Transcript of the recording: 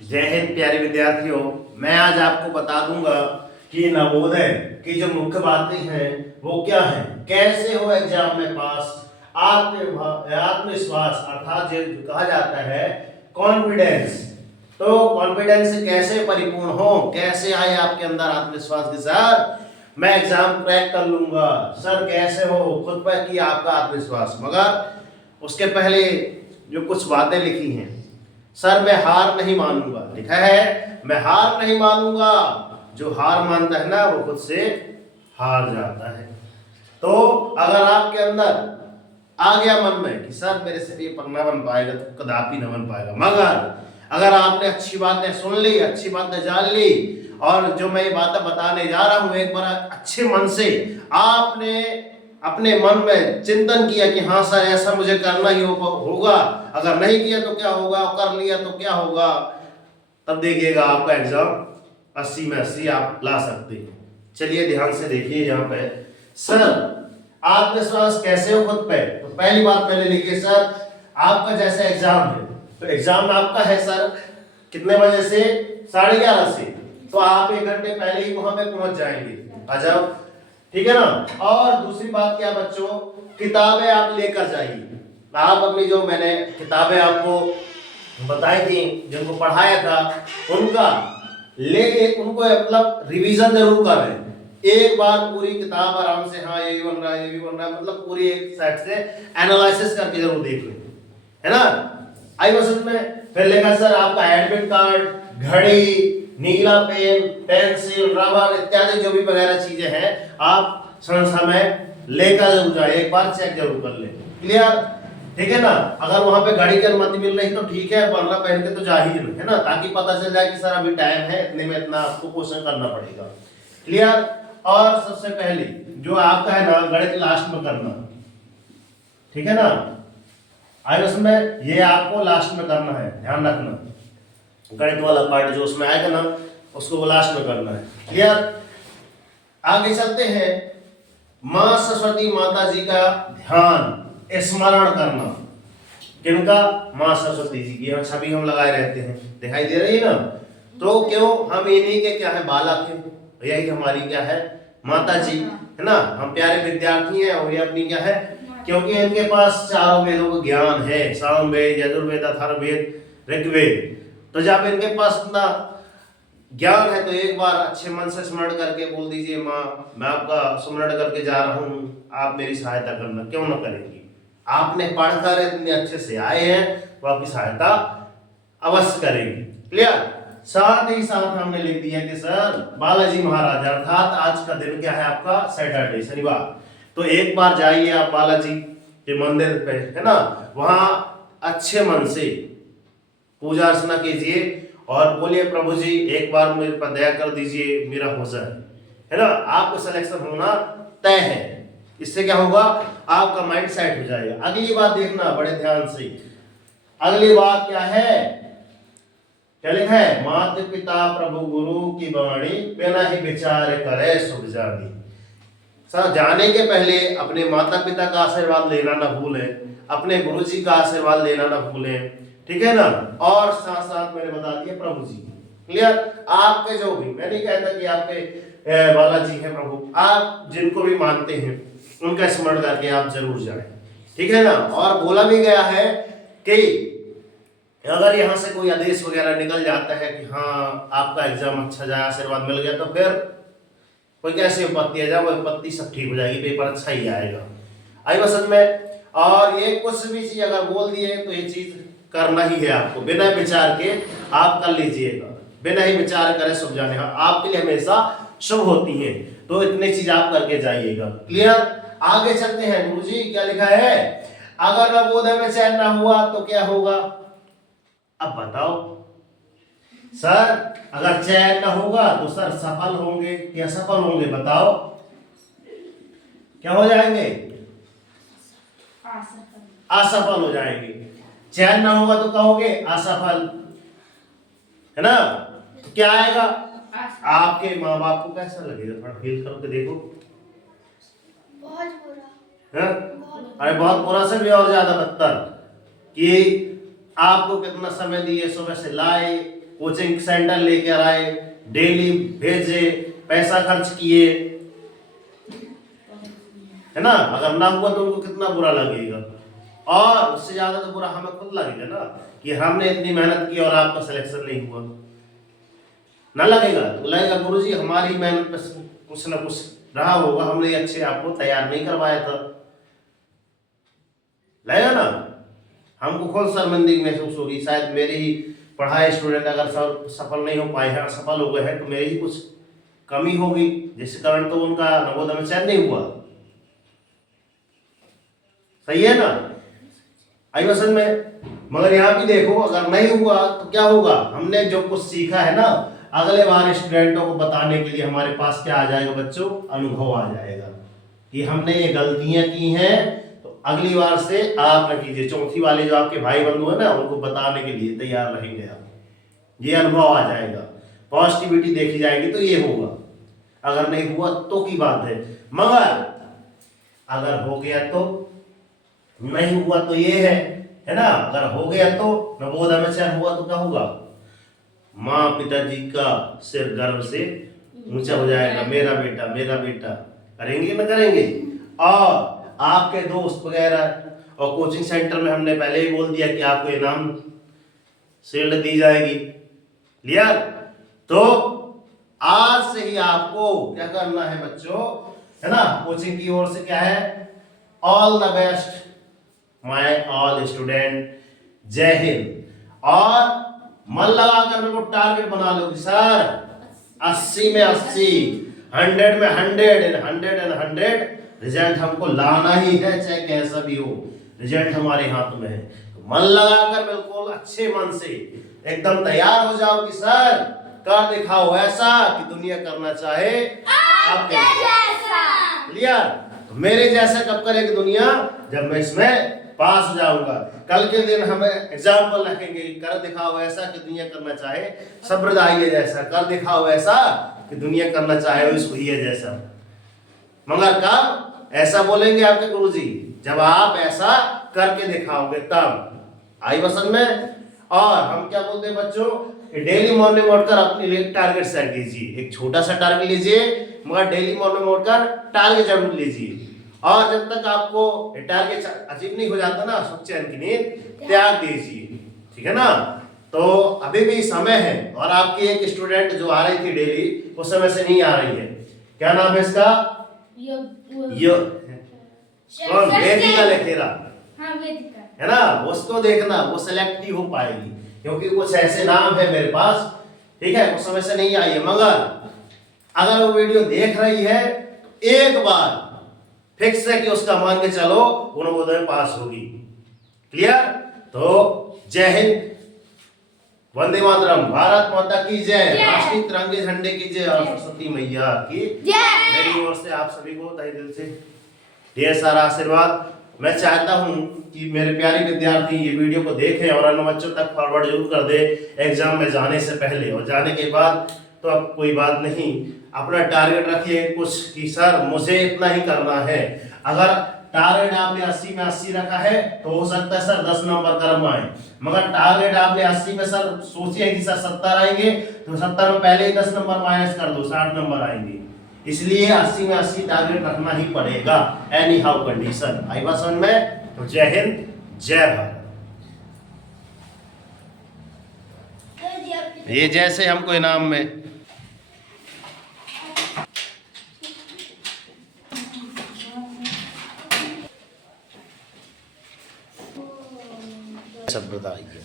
जय हिंद प्यारे विद्यार्थियों। मैं आज आपको बता दूंगा कि नवोदय की जो मुख्य बातें हैं वो क्या हैं, कैसे हो एग्जाम में पास, आत्मविश्वास अर्थात जो कहा जाता है कॉन्फिडेंस। तो कॉन्फिडेंस से कैसे परिपूर्ण हो, कैसे आए आपके अंदर आत्मविश्वास के साथ मैं एग्जाम क्रैक कर लूंगा। सर कैसे हो, खुद पर किया आपका आत्मविश्वास। मगर उसके पहले जो कुछ बातें लिखी हैं, सर मैं हार नहीं मानूंगा, लिखा है मैं हार नहीं मानूंगा। जो हार मानता है ना वो खुद से हार जाता है। तो अगर आपके अंदर आ गया मन में कि सर मेरे से ये पन्ना बन पाएगा, तो कदापि न बन पाएगा। मगर अगर आपने अच्छी बातें सुन ली, अच्छी बातें जान ली, और जो मैं ये बातें बताने जा रहा हूं एक बार अच्छे मन से आपने अपने मन में चिंतन किया कि हाँ सर ऐसा मुझे करना ही होगा, अगर नहीं किया तो क्या होगा, कर लिया तो क्या होगा, तब देखिएगा आपका एग्जाम 80 में 80 आप ला सकते हैं। चलिए ध्यान से देखिए यहाँ पे, सर आत्मविश्वास कैसे हो खुद पे। तो पहली बात मैंने लिखी, सर आपका जैसे एग्जाम है, तो एग्जाम आपका है सर कितने बजे से, 11:30 से। तो आप 1 घंटे पहले ही वहां पे पहुंच जाएंगे, आ जाओ, ठीक है ना। और दूसरी बात क्या बच्चों, किताबें आप लेकर जाइए। आप अपनी जो मैंने किताबें आपको बताई थी, जिनको पढ़ाया था, उनका ले उनको मतलब रिवीजन जरूर करें। एक बार पूरी किताब आराम से, हाँ ये भी बन रहा है, ये भी बन रहा है, मतलब पूरी एक साइड से एनालिसिस करके जरूर देख लें, है ना। आई बस में फिर लेगा सर आपका एडमिट कार्ड, घड़ी, नीला पेन, पेंसिल, रबर इत्यादि जो भी वगैरह चीजें हैं, आप समय लेकर जरूर जाए, एक बार चेक जरूर कर ले। क्लियर, ठीक है ना। अगर वहां पे घड़ी की अनुमति मिल रही तो ठीक है, वरना पहन के तो जा ही नहीं, है ना, ताकि पता चल जाए कि सर अभी टाइम है, इतने में इतना आपको क्वेश्चन करना पड़ेगा। क्लियर। और सबसे पहले जो आपका है ना गणित लास्ट में करना, ठीक है ना। आज उसमें ये आपको लास्ट में करना है, ध्यान रखना, गणित वाला पार्ट जो उसमें आएगा ना उसको वो लास्ट में करना है। क्लियर। आगे चलते हैं, मां सरस्वती माता जी का ध्यान स्मरण करना। किनका, मां सरस्वती जी की छवि हम लगाए रहते हैं, दिखाई दे रही है ना। तो क्यों, हम इन्हीं के क्या है बालक हैं, यही हमारी क्या है माता जी, है ना। हम प्यारे विद्यार्थी हैं और ये अपनी क्या है, क्योंकि इनके पास चारों वेदों का ज्ञान है, सामवेद, यजुर्वेद, अथर्ववेद, ऋग्वेद। तो जब इनके पास इतना ज्ञान है तो एक बार अच्छे मन से स्मरण करके बोल दीजिए, माँ मैं आपका स्मरण करके जा रहा हूँ, आप मेरी सहायता करना। क्यों ना करेंगी, आपने पढ़कर इतने अच्छे से आए हैं तो आपकी सहायता अवश्य करेंगे। क्लियर। साथ ही साथ हमने लिख दिया कि सर बालाजी महाराज, अर्थात आज का दिन क्या है आपका, सैटरडे, शनिवार। तो एक बार जाइए आप बालाजी के मंदिर पे, है ना, वहां अच्छे मन से पूजा अर्चना कीजिए और बोलिए प्रभु जी एक बार मेरे पर दया कर दीजिए, मेरा हो जाए, है ना। आपको सिलेक्शन होना तय है। इससे क्या होगा, आपका माइंड सेट हो जाएगा। अगली बात देखना बड़े ध्यान से, अगली बात क्या है, क्या लिखा है, माता पिता प्रभु गुरु की वाणी, बिना ही विचार करे सुख जानी। सर जाने के पहले अपने माता पिता का आशीर्वाद लेना ना भूलें, अपने गुरु जी का आशीर्वाद लेना ना भूलें, ठीक है ना। और साथ साथ मैंने बता दिया प्रभु जी। क्लियर। आपके जो भी, मैं नहीं कहता कि आपके बालाजी है प्रभु, आप जिनको भी मानते हैं उनका स्मरण करके आप जरूर जाएं, ठीक है ना। और बोला भी गया है कि अगर यहाँ से कोई आदेश वगैरह निकल जाता है कि हाँ आपका एग्जाम अच्छा जाए, आशीर्वाद मिल गया, तो फिर कोई कैसी विपत्ति है, वो विपत्ति सब ठीक हो जाएगी, पेपर अच्छा ही आएगा। आई बस में। और ये कुछ भी चीज अगर बोल दिए तो ये चीज करना ही है आपको, बिना विचार के आप कर लीजिएगा, बिना ही विचार करे शुभ जाने आपके लिए हमेशा शुभ होती है। तो इतनी चीज आप करके जाइएगा। क्लियर। आगे चलते हैं, गुरुजी क्या लिखा है, अगर नवोदय में चयन ना हुआ तो क्या होगा। अब बताओ सर, अगर चयन न होगा तो सर सफल होंगे या असफल होंगे, बताओ क्या हो जाएंगे, असफल हो जाएंगे। चयन ना होगा तो कहोगे असफल, है ना। तो क्या आएगा, आपके माँ बाप को कैसा लगेगा, थोड़ा फील करके देखो। बहुत बुरा है, अरे बहुत बुरा से भी और ज्यादा बदतर, कि आपको कितना समय दिए, सुबह से लाए, कोचिंग सेंटर लेकर आए, डेली भेजे, पैसा खर्च किए, है ना। अगर ना हुआ तो उनको कितना बुरा लगेगा, और उससे ज्यादा तो बुरा हमें खुद लगेगा ना कि हमने इतनी मेहनत की और आपका सिलेक्शन नहीं हुआ। ना लगेगा तो लगेगा गुरुजी हमारी मेहनत पे कुछ ना कुछ रहा होगा, हमने अच्छे आपको तैयार नहीं करवाया था, लगेगा ना। हमको खुद शर्मिंदगी महसूस होगी, शायद मेरे ही पढ़ाए स्टूडेंट अगर सफल नहीं हो पाए हैं, असफल हो गए हैं, तो मेरी ही कुछ कमी होगी जिसके कारण तो उनका नवोदय में चयन नहीं हुआ। सही है ना, आई वसन में। मगर यहाँ भी देखो, अगर नहीं हुआ तो क्या होगा, हमने जो कुछ सीखा है ना, अगले बार स्टूडेंटों को बताने के लिए हमारे पास क्या आ जाएगा बच्चों, अनुभव आ जाएगा कि हमने ये गलतियां की हैं, तो अगली बार से आप न कीजिए। चौथी वाले जो आपके भाई बंधु है ना, उनको बताने के लिए तैयार रहेंगे आप, ये अनुभव आ जाएगा, पॉजिटिविटी देखी जाएगी, तो ये होगा। अगर नहीं हुआ तो की बात है, मगर अगर हो गया तो, नहीं हुआ तो ये है ना। अगर हो गया तो नवोदय में चयन हुआ तो क्या होगा, माँ पिताजी का सिर गर्व से ऊंचा हो जाएगा, मेरा बेटा मेरा बेटा, करेंगे ना करेंगे। और आपके दोस्त वगैरह, और कोचिंग सेंटर में हमने पहले ही बोल दिया कि आपको इनाम शील्ड दी जाएगी, क्लियर। तो आज से ही आपको क्या करना है बच्चों, है ना, कोचिंग की ओर से क्या है, all the best my all student, जय हिंद। और मन लगाकर मेरे को टारगेट बना लो कि सर 80 में 80, 100 में 100, 100 रिजल्ट हमको लाना ही है, चाहे कैसा भी हो, रिजल्ट हमारे हाथ में है। तो मन लगाकर बिल्कुल अच्छे मन से एकदम तैयार हो जाओ कि सर कर दिखाओ ऐसा कि दुनिया करना चाहे आपके जैसा, क्लियर। तो मेरे जैसा कब करेगी दुनिया, जब मैं इसमें पास हो जाऊंगा। कल के दिन हमें एग्जाम्पल रखेंगे, कर दिखाओ ऐसा कि दुनिया करना चाहे संप्रदाय जैसा, कर दिखाओ ऐसा कि दुनिया करना चाहे इस भैया जैसा। मगर कब ऐसा बोलेंगे आपके गुरुजी, जब आप ऐसा करके दिखाओगे तब, आई वसन में। और हम क्या बोलते हैं बच्चों, डेली मॉर्निंग उठकर अपने लिए टारगेट सेट कीजिए, एक छोटा सा टारगेट लीजिए, मगर डेली मॉर्निंग उठकर टारगेट जरूर लीजिए। और जब तक आपको टारगेट अचीव नहीं हो जाता ना, सुख चैन की नींद त्याग दीजिए, ठीक है ना। तो अभी भी समय है। और आपकी एक स्टूडेंट जो आ रही थी डेली, उस समय से नहीं आ रही है, क्या नाम है इसका, कौन, वेदिका लेखेरा, हाँ वेदिका, है ना। उसको देखना, वो सिलेक्ट ही हो पाएगी, क्योंकि कुछ ऐसे नाम है मेरे पास, ठीक है, उस समय से नहीं आई है। मगर अगर वो वीडियो देख रही है तो एक बार फिक्स है कि उसका मान के चलो वो नवोदय में पास होगी, क्लियर। तो जय हिंद, वंदे मातरम, भारत माता की जय, राष्ट्रीय तिरंगे झंडे की जय, और सरस्वती मैया की जय। मेरी ओर से आप सभी को तहे दिल से ढेर सारा आशीर्वाद। मैं चाहता हूं कि मेरे प्यारे विद्यार्थी ये वीडियो को देखें और अन्य बच्चों तक फॉरवर्ड जरूर कर दे एग्जाम में जाने से पहले। और जाने के बाद तो अब कोई बात नहीं, अपना टारगेट रखिए कुछ कि सर मुझे इतना ही करना है। अगर टारगेट आपने 80 में 80 रखा है तो हो सकता है सर 10 नंबर कम आए, मगर टारगेट आपने 80 में सर सोचिए कि सर 70 आएंगे, तो 70 में पहले ही 10 नंबर माइनस कर दो, 60 नंबर आएंगे। इसलिए 80 में 80 टारगेट रखना ही पड़ेगा, एनी हाउ कंडीशन। आई बात समझ में। तो जय हिंद, जय भारत। ये जैसे हमको इनाम में शब्द आई है।